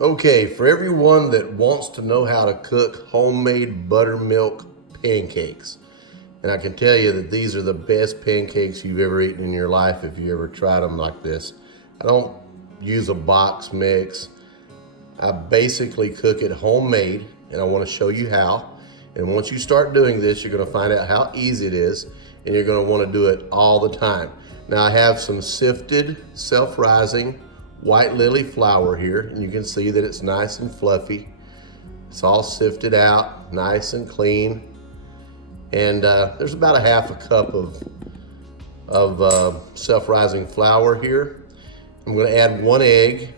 Okay, for everyone that wants to know how to cook homemade buttermilk pancakes, and I can tell you that these are the best pancakes you've ever eaten in your life if you ever tried them like this. I don't use a box mix. I basically cook it homemade, and I want to show you how. And once you start doing this, you're going to find out how easy it is, and you're going to want to do it all the time. Now I have some sifted, self-rising white lily flour here, and you can see that it's nice and fluffy. It's all sifted out, nice and clean. And there's about a half a cup of self-rising flour here. I'm going to add one egg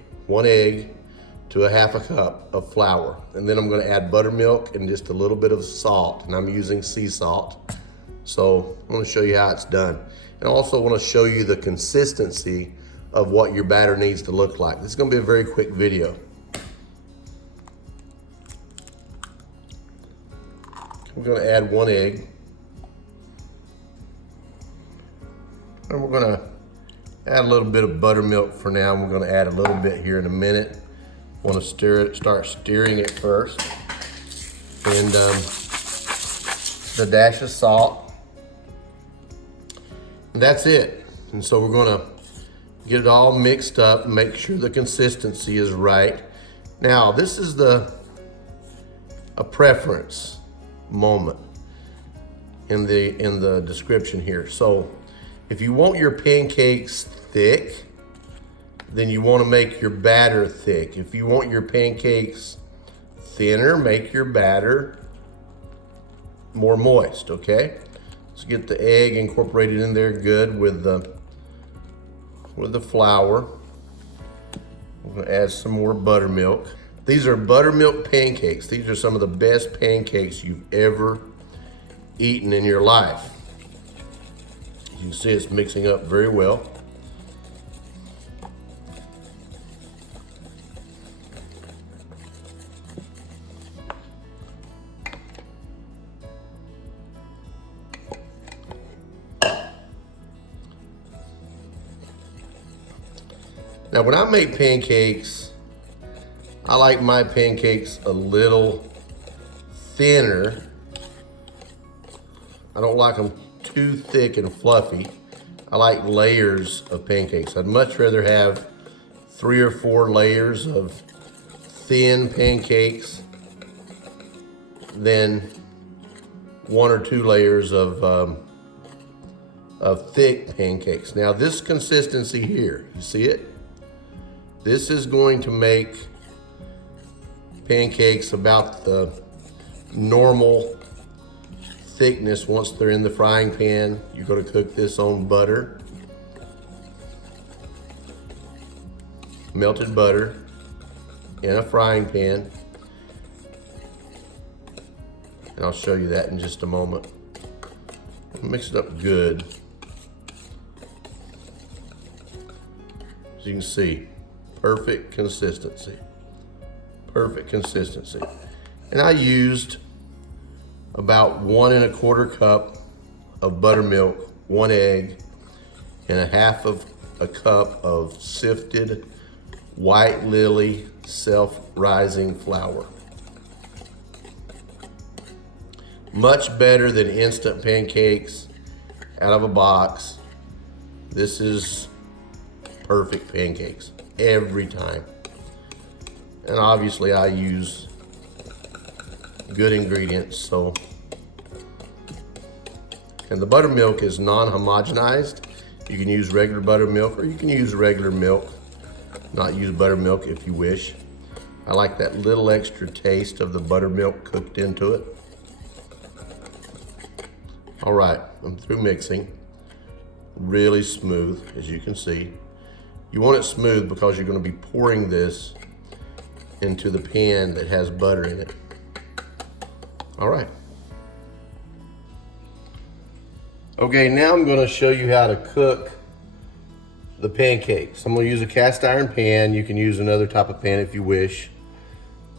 to a half a cup of flour. And then I'm going to add buttermilk and just a little bit of salt, and I'm using sea salt. So I'm going to show you how it's done. And I also want to show you the consistency of what your batter needs to look like. This is going to be a very quick video. We're going to add one egg. And we're going to add a little bit of buttermilk for now. We're going to add a little bit here in a minute. Want to start stirring it first. And a dash of salt. And that's it. And so we're going to get it all mixed up, make sure the consistency is right. Now, this is a preference moment in the description here. So if you want your pancakes thick, then you want to make your batter thick. If you want your pancakes thinner, make your batter more moist, okay? Let's get the egg incorporated in there good with the flour. We're going to add some more buttermilk. These are buttermilk pancakes. These are some of the best pancakes you've ever eaten in your life. You can see it's mixing up very well. Now, when I make pancakes, I like my pancakes a little thinner. I don't like them too thick and fluffy. I like layers of pancakes. I'd much rather have 3 or 4 layers of thin pancakes than 1 or 2 layers of thick pancakes. Now, this consistency here, you see it? This is going to make pancakes about the normal thickness once they're in the frying pan. You're going to cook this on butter, melted butter in a frying pan. And I'll show you that in just a moment. Mix it up good. As you can see, perfect consistency. Perfect consistency. And I used about 1 1/4 cup of buttermilk, 1 egg, and a half of a cup of sifted white lily self-rising flour. Much better than instant pancakes out of a box. This is perfect pancakes every time. And obviously I use good ingredients, so. And the buttermilk is non-homogenized. You can use regular buttermilk or you can use regular milk, not use buttermilk if you wish. I like that little extra taste of the buttermilk cooked into it. All right, I'm through mixing. Really smooth, as you can see. You want it smooth because you're going to be pouring this into the pan that has butter in it. All right. Okay, now I'm going to show you how to cook the pancakes. I'm going to use a cast iron pan. You can use another type of pan if you wish.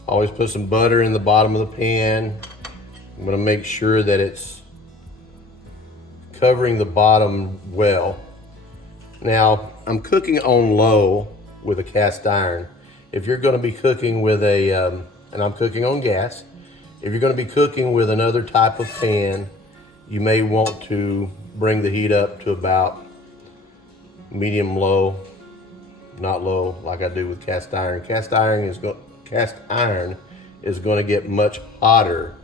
Always put some butter in the bottom of the pan. I'm going to make sure that it's covering the bottom well. Now, I'm cooking on low with a cast iron, if you're gonna be cooking with a, and I'm cooking on gas, if you're gonna be cooking with another type of pan, you may want to bring the heat up to about medium low, not low like I do with cast iron. Cast iron is going to get much hotter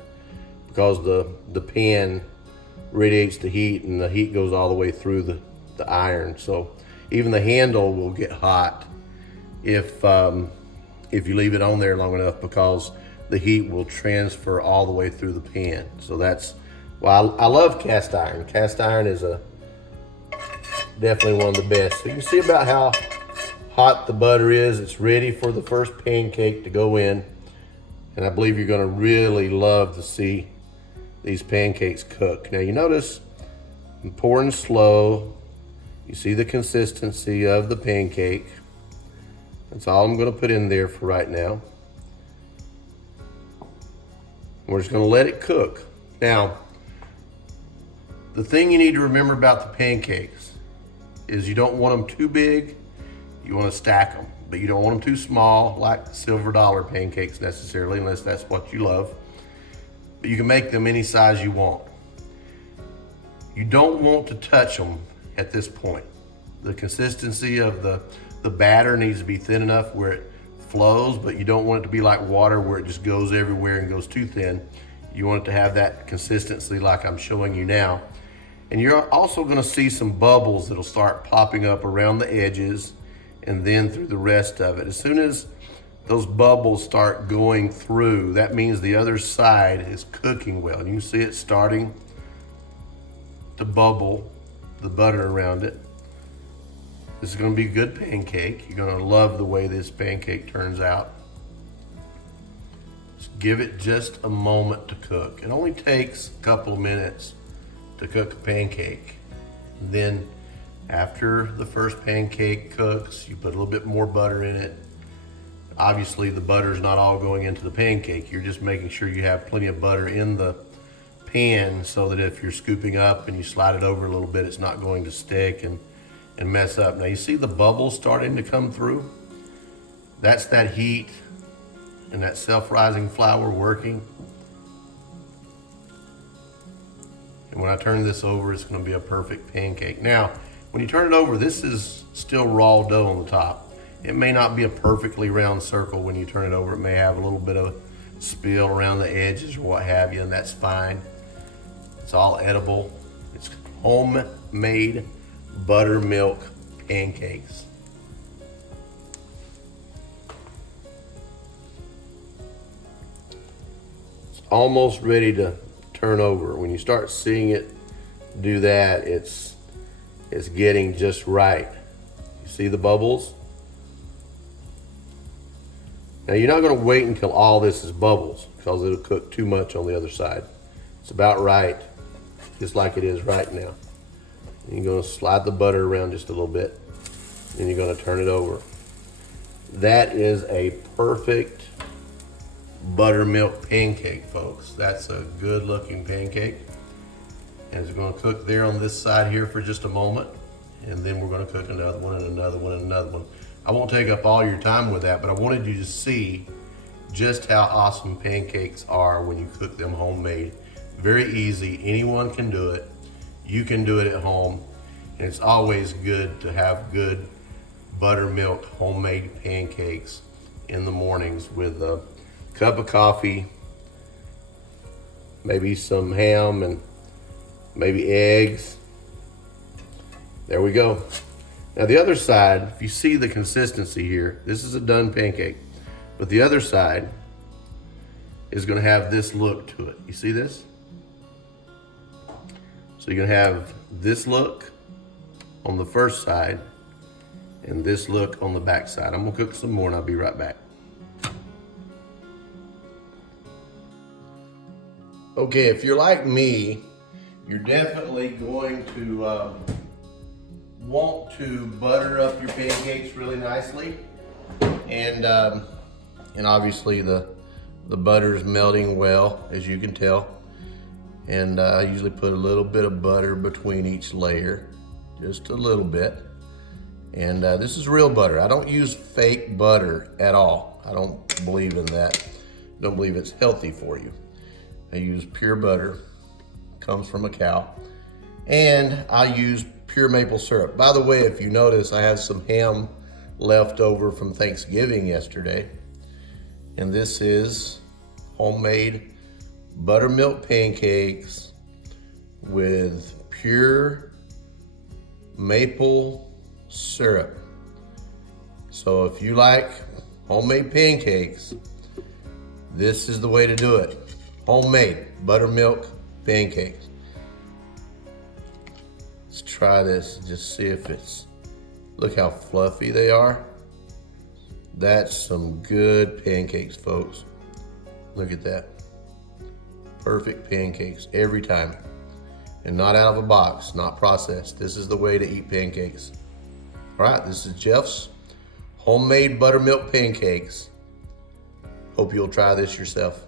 because the pan radiates the heat and the heat goes all the way through the iron. So even the handle will get hot if you leave it on there long enough, because the heat will transfer all the way through the pan. So that's why I love cast iron. Cast iron is definitely one of the best. So you see about how hot the butter is. It's ready for the first pancake to go in. And I believe you're gonna really love to see these pancakes cook. Now you notice I'm pouring slow. You see the consistency of the pancake. That's all I'm gonna put in there for right now. We're just gonna let it cook. Now, the thing you need to remember about the pancakes is you don't want them too big. You want to stack them, but you don't want them too small like silver dollar pancakes necessarily, unless that's what you love. But you can make them any size you want. You don't want to touch them at this point. The consistency of the batter needs to be thin enough where it flows, but you don't want it to be like water where it just goes everywhere and goes too thin. You want it to have that consistency like I'm showing you now. And you're also gonna see some bubbles that'll start popping up around the edges and then through the rest of it. As soon as those bubbles start going through, that means the other side is cooking well. And you see it starting to bubble the butter around it. This is gonna be a good pancake. You're gonna love the way this pancake turns out. Just give it just a moment to cook. It only takes a couple of minutes to cook a pancake. And then after the first pancake cooks, you put a little bit more butter in it. Obviously the butter's not all going into the pancake. You're just making sure you have plenty of butter in the pan so that if you're scooping up and you slide it over a little bit, it's not going to stick and mess up. Now you see the bubbles starting to come through? That's that heat and that self-rising flour working. And when I turn this over, it's gonna be a perfect pancake. Now, when you turn it over, this is still raw dough on the top. It may not be a perfectly round circle when you turn it over. It may have a little bit of spill around the edges or what have you, and that's fine. It's all edible. It's homemade buttermilk pancakes. It's almost ready to turn over. When you start seeing it do that, it's getting just right. You see the bubbles? Now you're not gonna wait until all this is bubbles because it'll cook too much on the other side. It's about right, just like it is right now. You're gonna slide the butter around just a little bit, and you're gonna turn it over. That is a perfect buttermilk pancake, folks. That's a good looking pancake. And it's gonna cook there on this side here for just a moment. And then we're gonna cook another one and another one and another one. I won't take up all your time with that, but I wanted you to see just how awesome pancakes are when you cook them homemade. Very easy, anyone can do it. You can do it at home. And it's always good to have good buttermilk homemade pancakes in the mornings with a cup of coffee, maybe some ham and maybe eggs. There we go. Now the other side, if you see the consistency here, this is a done pancake, but the other side is gonna have this look to it. You see this? So you're gonna have this look on the first side and this look on the back side. I'm gonna cook some more and I'll be right back. Okay, if you're like me, you're definitely going to want to butter up your pancakes really nicely, and obviously the butter is melting well, as you can tell. And I usually put a little bit of butter between each layer, just a little bit, And this is real butter. I don't use fake butter at all. I don't believe in that. I don't believe it's healthy for you. I use pure butter, comes from a cow. And I use pure maple syrup. By the way, if you notice, I have some ham left over from Thanksgiving yesterday. And this is homemade buttermilk pancakes with pure maple syrup. So if you like homemade pancakes, this is the way to do it. Homemade buttermilk pancakes. Let's try this and just see if it's, look how fluffy they are. That's some good pancakes, folks. Look at that. Perfect pancakes every time. And not out of a box, not processed. This is the way to eat pancakes. All right, this is Jeff's homemade buttermilk pancakes. Hope you'll try this yourself.